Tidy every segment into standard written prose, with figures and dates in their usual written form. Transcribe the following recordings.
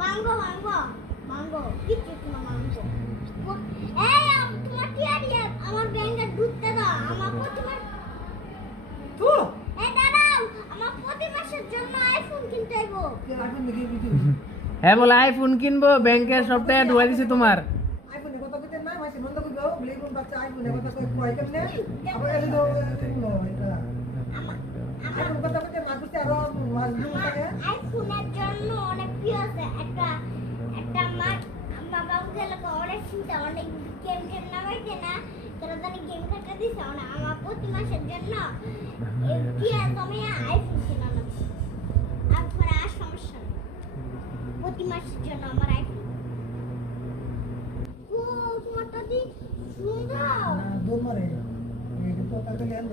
mango mango mango কিচ্ছু না mango এই তোমার কি আর আমার ব্যাংকে ঢুকতে দাও আমার প্রতিমা তো এই দাঁড়াও আমার প্রতি মাসের জন্য আইফোন কিনতে হইবো কে আইফোন দেখি ভিডিও হ্যাঁ বলে আইফোন কিনবো ব্যাংকের সব টাকা ঢুকাই দিছি তোমার আইফোন কথা কইতে না মাসে নন্দ কইবো ব্লেগুন বাচ্চা আইফোন কথা কই কই কেমনে আবার এলে তো নো এটা আইফোন কথা কইতে মাগুতে আরো মাজলুম থাকে আইফোনের জন্য অনেক প্রিয় আছে একটা মা বাবু গেলে অনেক চিন্তা অনেক গেম নামাইছে না তোরা জানি গেম খেলতে দিছে আমার প্রতি মাসের জন্য কি তুমি আইফোন কিনা না আপনার আর সমস্যা নেই প্রতি মাসের জন্য আমার আইফোন ও তোমার তো দি সুন্দর দূর মারে এই তো কাকে লেন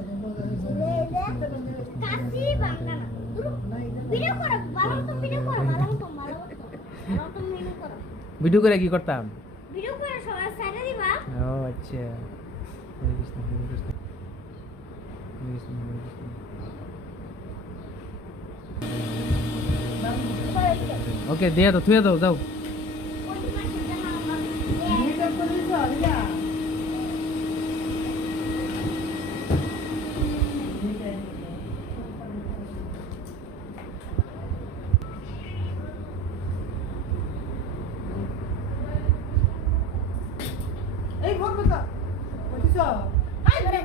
কাশি বাংলা না ভিডিও করো ভালো তো ভিডিও করো ভালো তো ভিডিও করো ভিডিও করে কি করতাম ভিডিও করে সবাই সাইডে দিবা ও আচ্ছা ওকে দিয়ে দাও থুয়ে দাও যাও প্রতি মাসের জন্য আমার এটা করে দাও ইয়া এই ফোন কথা কইছো আই ঘরে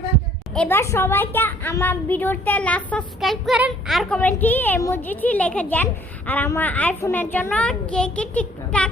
এবার সবাইকে আমার ভিডিওতে লাইক সাবস্ক্রাইব করেন আর কমেন্টে ইমোজিটি লিখে দেন আর আমার আইফোনের জন্য কে কে টিকটক